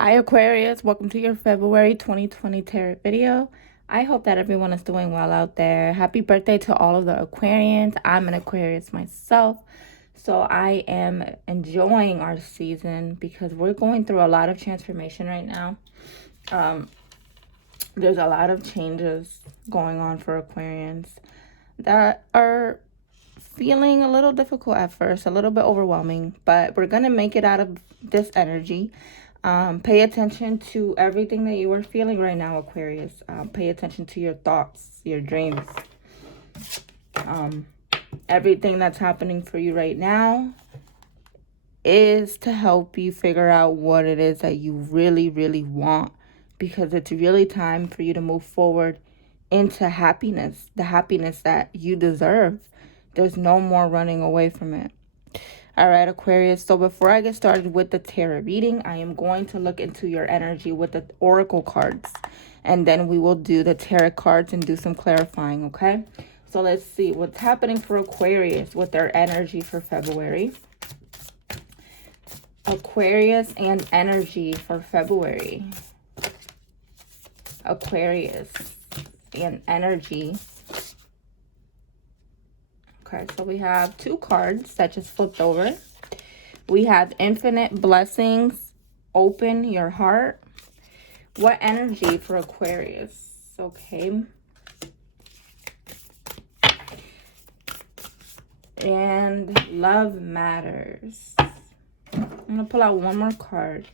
Hi Aquarius, welcome to your February 2020 tarot video. I hope that everyone is doing well out there. Happy birthday to all of the Aquarians. I'm an Aquarius myself, so I am enjoying our season because we're going through a lot of transformation right now. There's a lot of changes going on for Aquarians that are feeling a little difficult at first, a little bit overwhelming, but we're going to make it out of this energy. Pay attention to everything that you are feeling right now, Aquarius. Pay attention to your thoughts, your dreams. Everything that's happening for you right now is to help you figure out what it is that you really, really want, because it's really time for you to move forward into happiness, the happiness that you deserve. There's no more running away from it. All right, Aquarius. So before I get started with the tarot reading, I am going to look into your energy with the oracle cards. And then we will do the tarot cards and do some clarifying, okay? So let's see what's happening for Aquarius with their energy for February. Aquarius and energy for February. Aquarius and energy. Okay, so we have two cards that just flipped over. We have infinite blessings. Open your heart. What energy for Aquarius? Okay. And love matters. I'm going to pull out one more card.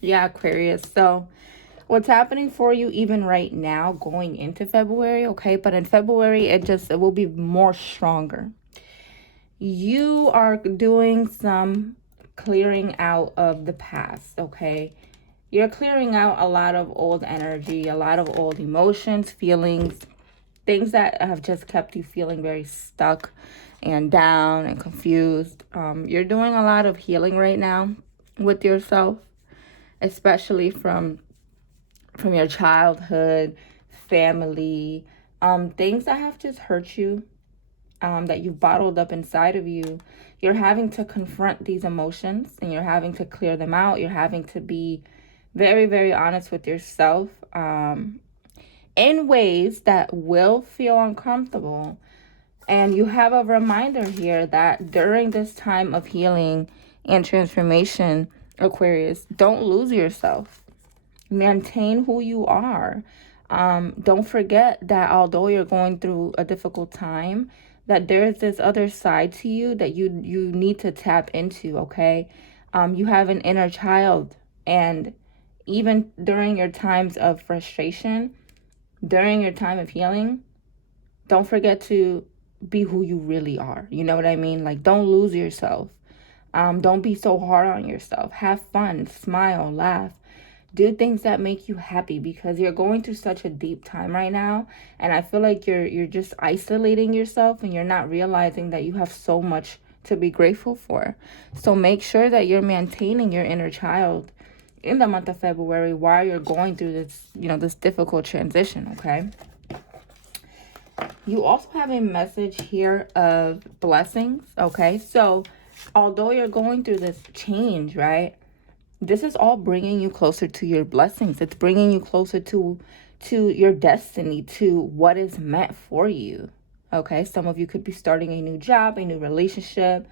Yeah, Aquarius. So what's happening for you even right now going into February, okay? But in February, it will be more stronger. You are doing some clearing out of the past, okay? You're clearing out a lot of old energy, a lot of old emotions, feelings, things that have just kept you feeling very stuck and down and confused. You're doing a lot of healing right now with yourself, especially from your childhood, family, things that have just hurt you, that you've bottled up inside of you. You're having to confront these emotions and you're having to clear them out. You're having to be very, very honest with yourself in ways that will feel uncomfortable. And you have a reminder here that during this time of healing and transformation, Aquarius, don't lose yourself. Maintain who you are. Don't forget that although you're going through a difficult time, that there's this other side to you that you need to tap into, okay? You have an inner child, and even during your times of frustration, during your time of healing, don't forget to be who you really are. You know what I mean? Like, don't lose yourself. Don't be so hard on yourself. Have fun, smile, laugh. Do things that make you happy, because you're going through such a deep time right now, and I feel like you're just isolating yourself and you're not realizing that you have so much to be grateful for. So make sure that you're maintaining your inner child in the month of February while you're going through this, this difficult transition, okay? You also have a message here of blessings, okay? So although you're going through this change, right? This is all bringing you closer to your blessings. It's bringing you closer to your destiny, to what is meant for you. Okay, some of you could be starting a new job, a new relationship.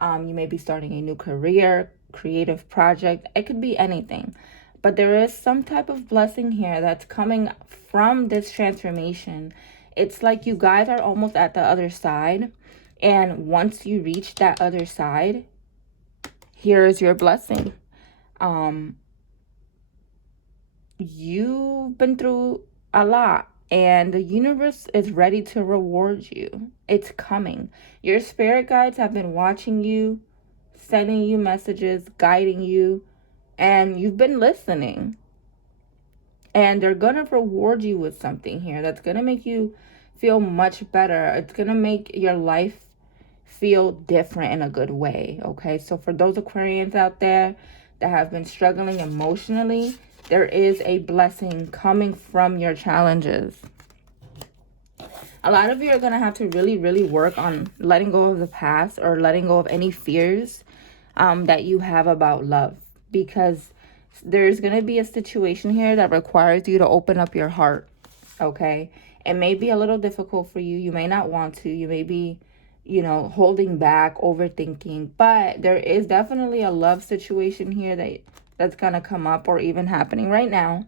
You may be starting a new career, creative project. It could be anything. But there is some type of blessing here that's coming from this transformation. It's like you guys are almost at the other side. And once you reach that other side, here is your blessing. You've been through a lot, and the universe is ready to reward you. It's coming. Your spirit guides have been watching you, sending you messages, guiding you, and you've been listening. And they're going to reward you with something here that's going to make you feel much better. It's going to make your life feel different in a good way, okay? So for those Aquarians out there that have been struggling emotionally, there is a blessing coming from your challenges. A lot of you are going to have to really, really work on letting go of the past, or letting go of any fears that you have about love, because There's going to be a situation here that requires you to open up your heart, okay? It may be a little difficult for you. You may not want to. You may be, you know, holding back, overthinking. But there is definitely a love situation here that's going to come up, or even happening right now,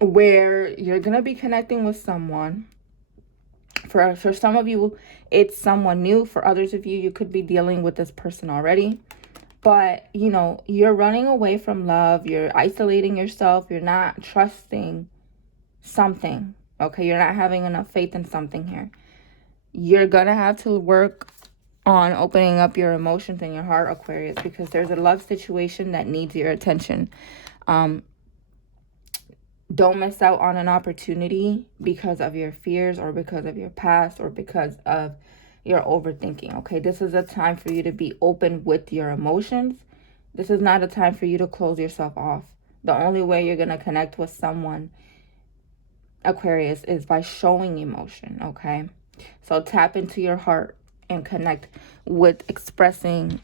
where you're going to be connecting with someone. For some of you, it's someone new. For others of you, you could be dealing with this person already. But, you know, you're running away from love. You're isolating yourself. You're not trusting something. Okay, you're not having enough faith in something here. You're going to have to work on opening up your emotions and your heart, Aquarius, because there's a love situation that needs your attention. Don't miss out on an opportunity because of your fears, or because of your past, or because of your overthinking, okay? This is a time for you to be open with your emotions. This is not a time for you to close yourself off. The only way you're going to connect with someone, Aquarius, is by showing emotion, okay? So tap into your heart and connect with expressing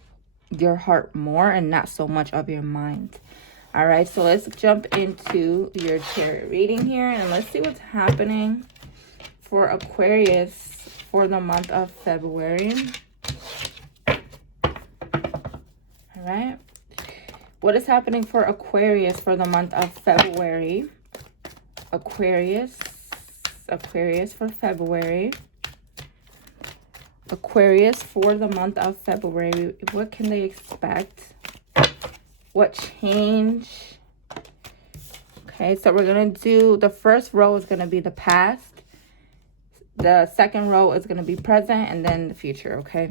your heart more and not so much of your mind. All right, so let's jump into your tarot reading here, and let's see what's happening for Aquarius for the month of February. All right. What is happening for Aquarius for the month of February? Aquarius for February. Aquarius for the month of February. What can they expect? What change? Okay, so we're going to do, the first row is going to be the past. The second row is going to be present, and then the future, okay?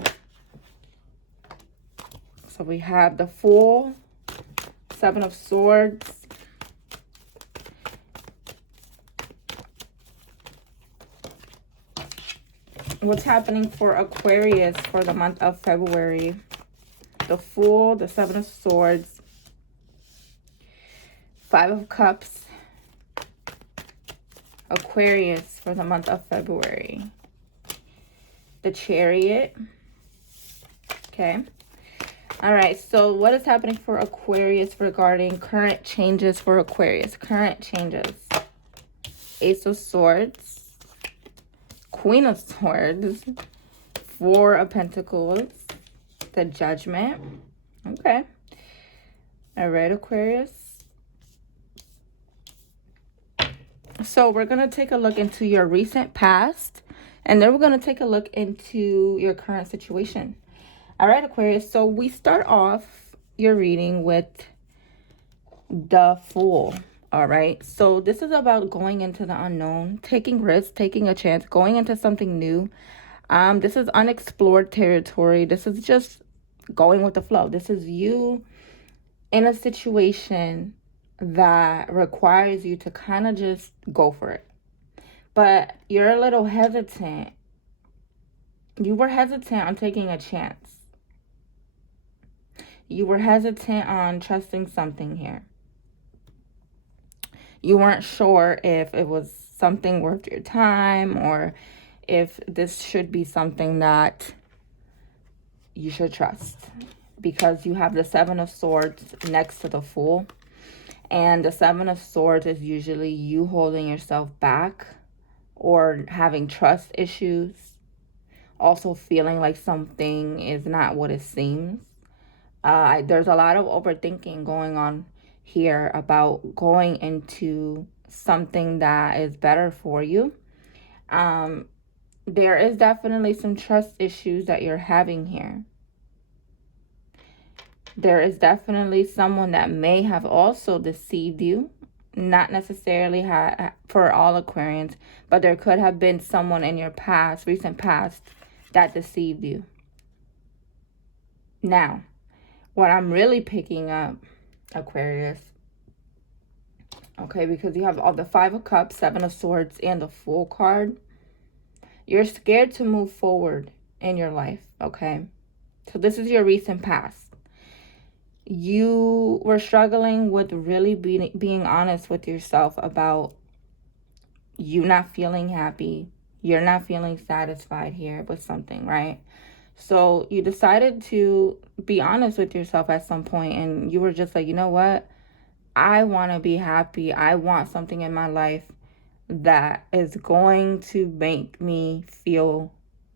So we have the Fool, Seven of Swords. What's happening for Aquarius for the month of February? The Fool, the Seven of Swords, Five of Cups, Aquarius for the month of February. The Chariot. Okay. All right. So what is happening for Aquarius regarding current changes for Aquarius? Current changes. Ace of Swords, Queen of Swords, Four of Pentacles, the Judgment. Okay. All right, Aquarius. So we're going to take a look into your recent past, and then we're going to take a look into your current situation. All right, Aquarius. So we start off your reading with the Fool. All right. So this is about going into the unknown, taking risks, taking a chance, going into something new. This is unexplored territory. This is just going with the flow. This is you in a situation that requires you to kind of just go for it. But you're a little hesitant. You were hesitant on taking a chance. You were hesitant on trusting something here. You weren't sure if it was something worth your time, or if this should be something that you should trust, because you have the Seven of Swords next to the Fool. And the Seven of Swords is usually you holding yourself back, or having trust issues. Also feeling like something is not what it seems. There's a lot of overthinking going on here about going into something that is better for you. There is definitely some trust issues that you're having here. There is definitely someone that may have also deceived you. Not necessarily for all Aquarians, but there could have been someone in your past, recent past, that deceived you. Now, what I'm really picking up, Aquarius, okay, because you have all the Five of Cups, Seven of Swords, and the Fool card. You're scared to move forward in your life, okay? So this is your recent past. You were struggling with really being honest with yourself about you not feeling happy. You're not feeling satisfied here with something, right? So you decided to be honest with yourself at some point, and you were just like, you know what? I want to be happy. I want something in my life that is going to make me feel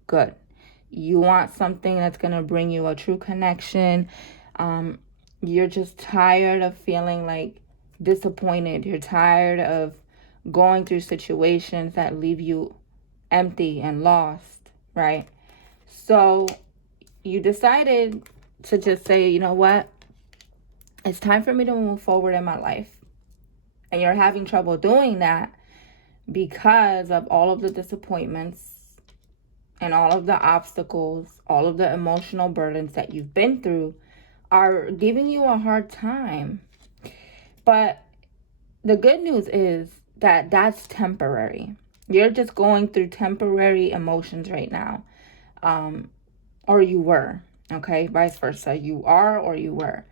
good. You want something that's going to bring you a true connection. You're just tired of feeling like disappointed. You're tired of going through situations that leave you empty and lost, right? So you decided to just say, you know what? It's time for me to move forward in my life. And you're having trouble doing that because of all of the disappointments and all of the obstacles, all of the emotional burdens that you've been through are giving you a hard time. But the good news is that that's temporary. You're just going through temporary emotions right now. Or you were, okay? Vice versa. You are or you were.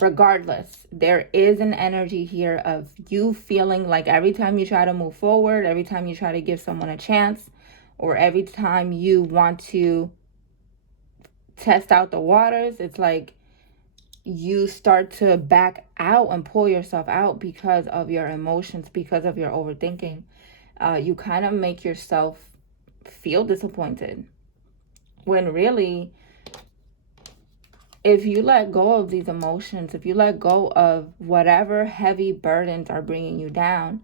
Regardless, there is an energy here of you feeling like every time you try to move forward, every time you try to give someone a chance, or every time you want to test out the waters, it's like you start to back out and pull yourself out because of your emotions, because of your overthinking. You kind of make yourself feel disappointed when really, if you let go of these emotions, if you let go of whatever heavy burdens are bringing you down,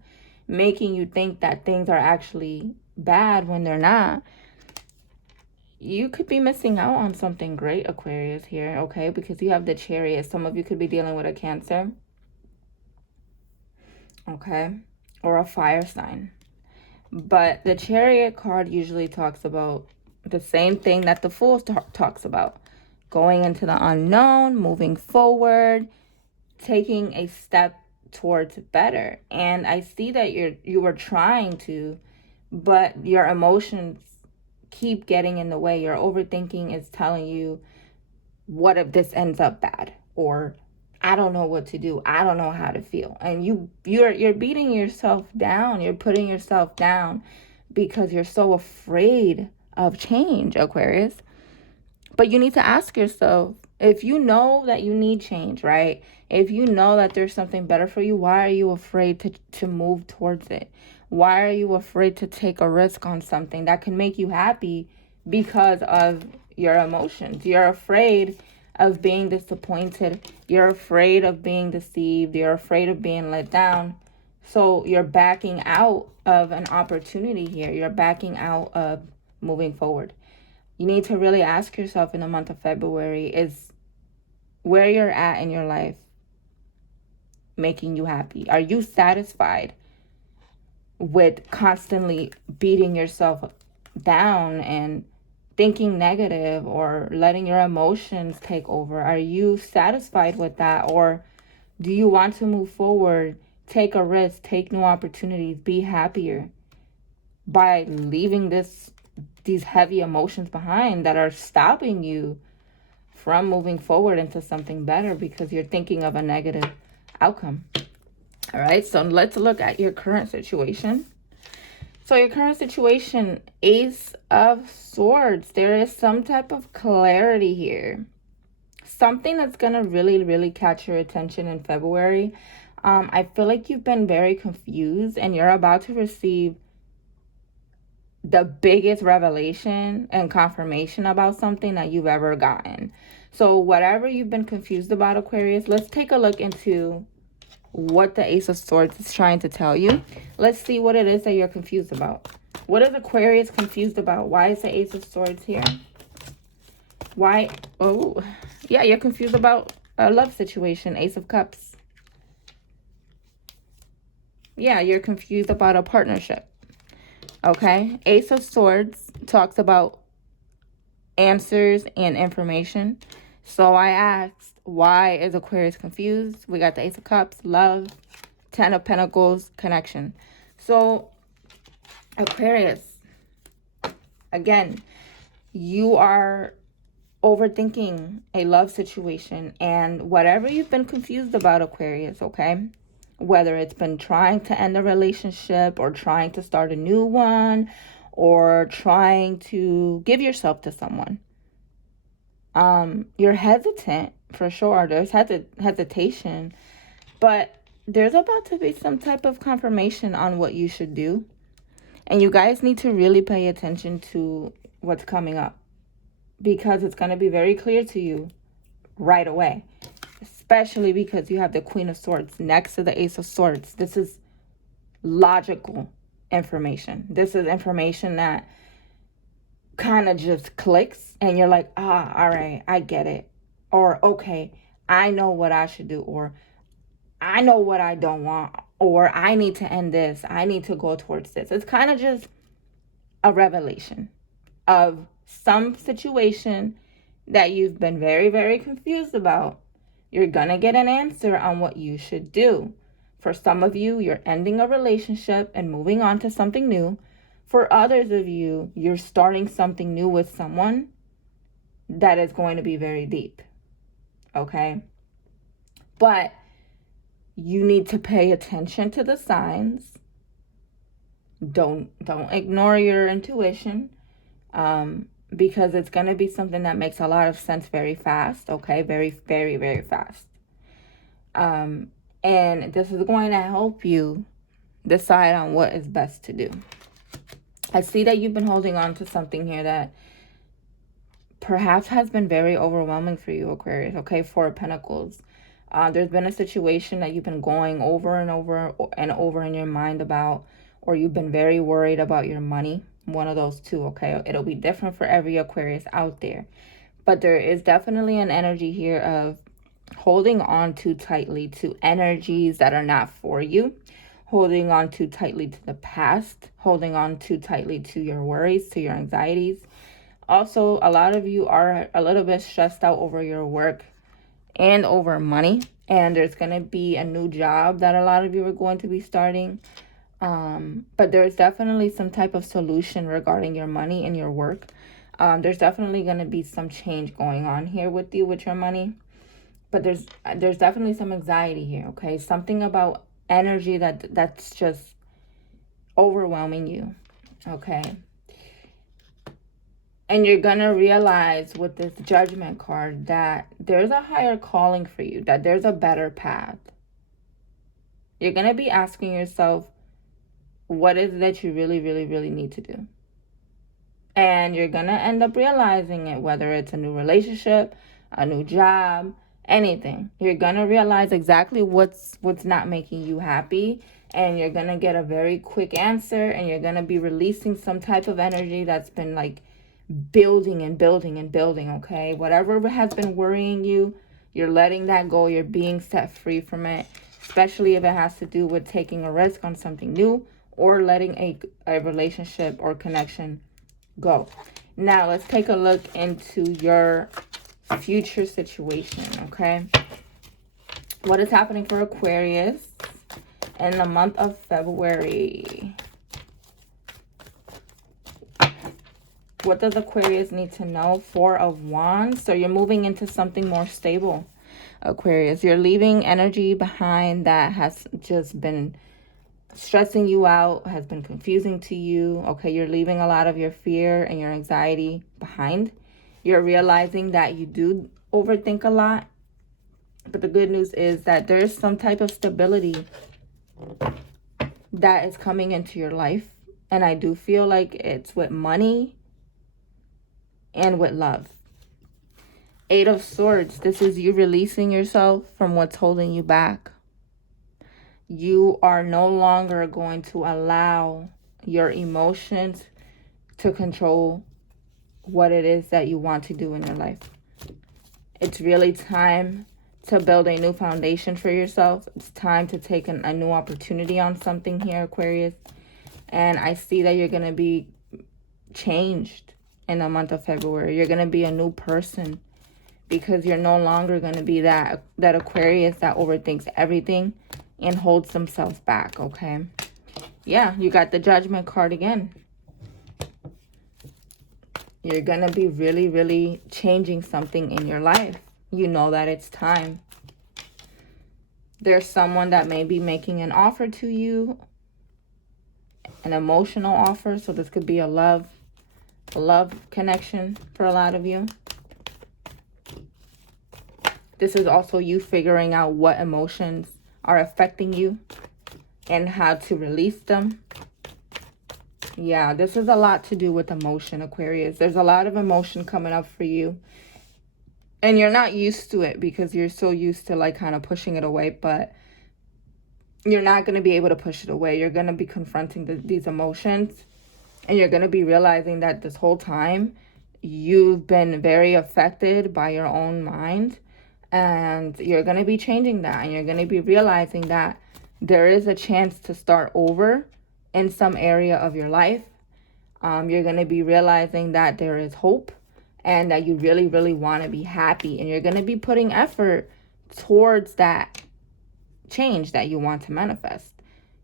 making you think that things are actually bad when they're not, you could be missing out on something great, Aquarius, here, okay? Because you have the Chariot. Some of you could be dealing with a Cancer, okay? Or a fire sign. But the Chariot card usually talks about the same thing that the Fool talks about. Going into the unknown, moving forward, taking a step towards better. And I see that you were trying to, but your emotions keep getting in the way. Your overthinking is telling you, what if this ends up bad? Or I don't know what to do. I don't know how to feel. And you're beating yourself down. You're putting yourself down because you're so afraid of change, Aquarius. But you need to ask yourself, if you know that you need change, right? If you know that there's something better for you, why are you afraid to move towards it? Why are you afraid to take a risk on something that can make you happy because of your emotions? You're afraid of being disappointed. You're afraid of being deceived. You're afraid of being let down. So you're backing out of an opportunity here. You're backing out of moving forward. You need to really ask yourself in the month of February, is where you're at in your life making you happy? Are you satisfied with constantly beating yourself down and thinking negative or letting your emotions take over? Are you satisfied with that? Or do you want to move forward, take a risk, take new opportunities, be happier by leaving these heavy emotions behind that are stopping you from moving forward into something better because you're thinking of a negative outcome? All right, so let's look at your current situation. So your current situation, Ace of Swords. There is some type of clarity here. Something that's going to really, really catch your attention in February. I feel like you've been very confused and you're about to receive the biggest revelation and confirmation about something that you've ever gotten. So whatever you've been confused about, Aquarius, let's take a look into what the Ace of Swords is trying to tell you. Let's see what it is that you're confused about. What is Aquarius confused about? Why is the Ace of Swords here? Why? Oh, yeah, you're confused about a love situation. Ace of Cups. Yeah, you're confused about a partnership. Okay, Ace of Swords talks about answers and information. So I asked, why is Aquarius confused? We got the Ace of Cups, love, Ten of Pentacles, connection. So Aquarius, again, you are overthinking a love situation, and whatever you've been confused about, Aquarius, okay? Whether it's been trying to end a relationship or trying to start a new one or trying to give yourself to someone. You're hesitant, for sure. There's hesitation. But there's about to be some type of confirmation on what you should do. And you guys need to really pay attention to what's coming up, because it's going to be very clear to you right away. Especially because you have the Queen of Swords next to the Ace of Swords. This is logical information. This is information that kind of just clicks and you're like, ah, all right, I get it. Or, okay, I know what I should do. Or, I know what I don't want. Or, I need to end this. I need to go towards this. It's kind of just a revelation of some situation that you've been very, very confused about. You're going to get an answer on what you should do. For some of you, you're ending a relationship and moving on to something new. For others of you, you're starting something new with someone that is going to be very deep. Okay? But you need to pay attention to the signs. Don't ignore your intuition. Because it's going to be something that makes a lot of sense very fast. Okay? Very, very, very fast. And this is going to help you decide on what is best to do. I see that you've been holding on to something here that perhaps has been very overwhelming for you, Aquarius. Okay, Four of Pentacles. There's been a situation that you've been going over and over and over in your mind about, or you've been very worried about your money. One of those two, okay? It'll be different for every Aquarius out there. But there is definitely an energy here of holding on too tightly to energies that are not for you. Holding on too tightly to the past, holding on too tightly to your worries, to your anxieties. Also, a lot of you are a little bit stressed out over your work and over money. And there's going to be a new job that a lot of you are going to be starting. But there's definitely some type of solution regarding your money and your work. There's definitely going to be some change going on here with you with your money. But there's definitely some anxiety here, okay? Something about energy that's just overwhelming you, okay? And you're gonna realize with this Judgment card that there's a higher calling for you, that there's a better path. You're gonna be asking yourself, what is it that you really, really, really need to do? And you're gonna end up realizing it, whether it's a new relationship, a new job, anything. You're gonna realize exactly what's not making you happy, and you're gonna get a very quick answer, and you're gonna be releasing some type of energy that's been like building and building and building, okay? Whatever has been worrying you, you're letting that go. You're being set free from it, especially if it has to do with taking a risk on something new or letting a relationship or connection go. Now, let's take a look into your future situation, okay? What is happening for Aquarius in the month of February? What does Aquarius need to know? Four of Wands. So you're moving into something more stable, Aquarius. You're leaving energy behind that has just been stressing you out, has been confusing to you. Okay, you're leaving a lot of your fear and your anxiety behind. You're realizing that you do overthink a lot. But the good news is that there's some type of stability that is coming into your life. And I do feel like it's with money and with love. Eight of Swords. This is you releasing yourself from what's holding you back. You are no longer going to allow your emotions to control what it is that you want to do in your life. It's really time to build a new foundation for yourself. It's time to take a new opportunity on something here, Aquarius. And I see that you're going to be changed in the month of February. You're going to be a new person because you're no longer going to be that Aquarius that overthinks everything and holds themselves back, okay? Yeah, you got the Judgment card again. You're going to be really, really changing something in your life. You know that it's time. There's someone that may be making an offer to you, an emotional offer. So this could be a love connection for a lot of you. This is also you figuring out what emotions are affecting you and how to release them. Yeah, this is a lot to do with emotion, Aquarius. There's a lot of emotion coming up for you. And you're not used to it because you're so used to like kind of pushing it away. But you're not going to be able to push it away. You're going to be confronting these emotions. And you're going to be realizing that this whole time you've been very affected by your own mind. And you're going to be changing that. And you're going to be realizing that there is a chance to start over in some area of your life. You're going to be realizing that there is hope and that you really, really want to be happy. And you're going to be putting effort towards that change that you want to manifest.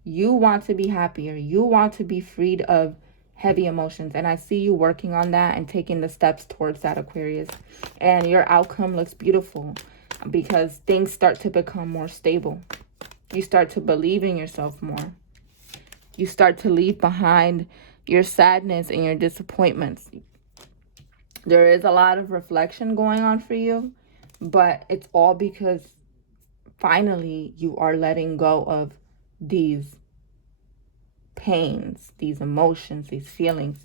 You want to be happier. You want to be freed of heavy emotions. And I see you working on that and taking the steps towards that, Aquarius. And your outcome looks beautiful because things start to become more stable. You start to believe in yourself more. You start to leave behind your sadness and your disappointments. There is a lot of reflection going on for you, but it's all because finally you are letting go of these pains, these emotions, these feelings.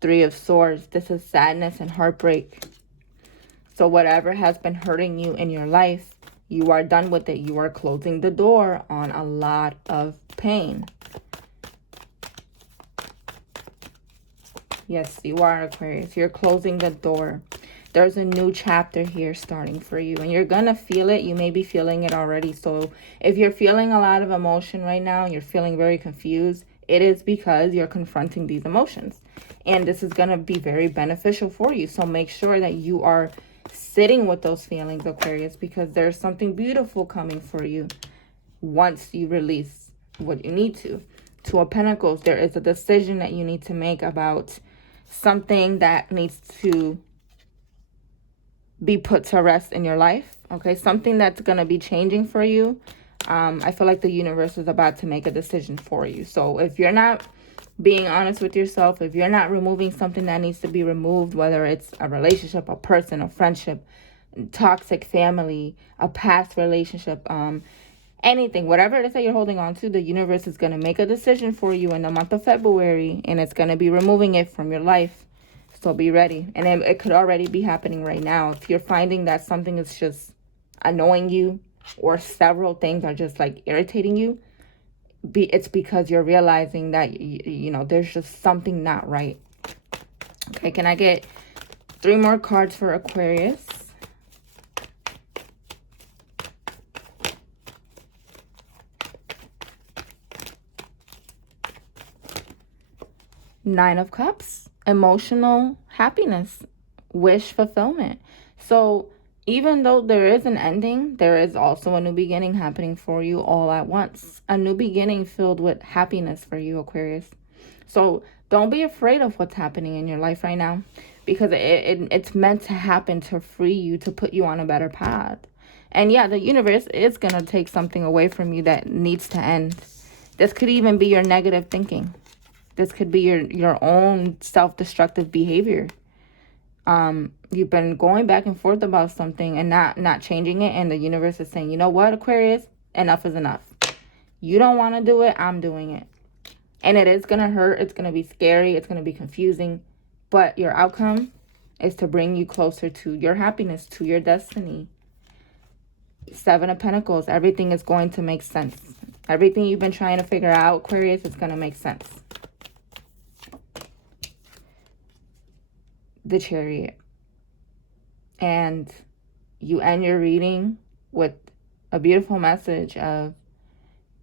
3 of Swords. This is sadness and heartbreak. So whatever has been hurting you in your life, you are done with it. You are closing the door on a lot of pain. Yes, you are, Aquarius. You're closing the door. There's a new chapter here starting for you. And you're going to feel it. You may be feeling it already. So if you're feeling a lot of emotion right now, you're feeling very confused, it is because you're confronting these emotions. And this is going to be very beneficial for you. So make sure that you are sitting with those feelings, Aquarius, because there's something beautiful coming for you once you release what you need to. 2 of Pentacles, there is a decision that you need to make about something that needs to be put to rest in your life. Okay, something that's going to be changing for you. I feel like the universe is about to make a decision for you. So if you're not being honest with yourself, if you're not removing something that needs to be removed, whether it's a relationship, a person, a friendship, toxic family, a past relationship, anything, whatever it is that you're holding on to, the universe is going to make a decision for you in the month of February, and it's going to be removing it from your life. So be ready. And it could already be happening right now. If you're finding that something is just annoying you, or several things are just like irritating you, it's because you're realizing that, you know, there's just something not right. Okay, can I get 3 more cards for Aquarius? Nine of Cups, emotional happiness, wish fulfillment. So even though there is an ending, there is also a new beginning happening for you all at once. A new beginning filled with happiness for you, Aquarius. So don't be afraid of what's happening in your life right now, because it's meant to happen to free you, to put you on a better path. And yeah, the universe is going to take something away from you that needs to end. This could even be your negative thinking. This could be your own self-destructive behavior. You've been going back and forth about something and not changing it. And the universe is saying, you know what, Aquarius? Enough is enough. You don't want to do it. I'm doing it. And it is going to hurt. It's going to be scary. It's going to be confusing. But your outcome is to bring you closer to your happiness, to your destiny. 7 of Pentacles. Everything is going to make sense. Everything you've been trying to figure out, Aquarius, is going to make sense. The Chariot. And you end your reading with a beautiful message of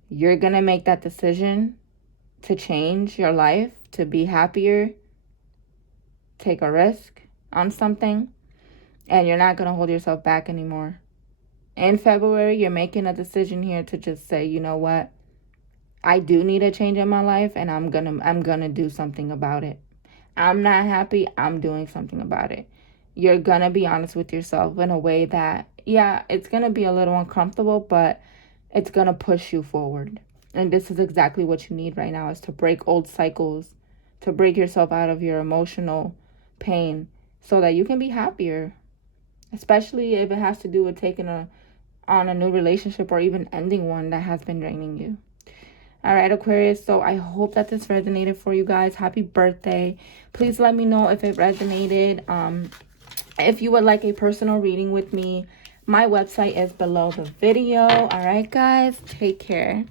you're going to make that decision to change your life, to be happier, take a risk on something, and you're not going to hold yourself back anymore. In February, you're making a decision here to just say, you know what? I do need a change in my life, and I'm going to do something about it. I'm not happy. I'm doing something about it. You're going to be honest with yourself in a way that, yeah, it's going to be a little uncomfortable, but it's going to push you forward. And this is exactly what you need right now, is to break old cycles, to break yourself out of your emotional pain so that you can be happier. especially if it has to do with taking on a new relationship or even ending one that has been draining you. All right, Aquarius, so I hope that this resonated for you guys. Happy birthday. Please let me know if it resonated. If you would like a personal reading with me, my website is below the video. All right, guys, take care.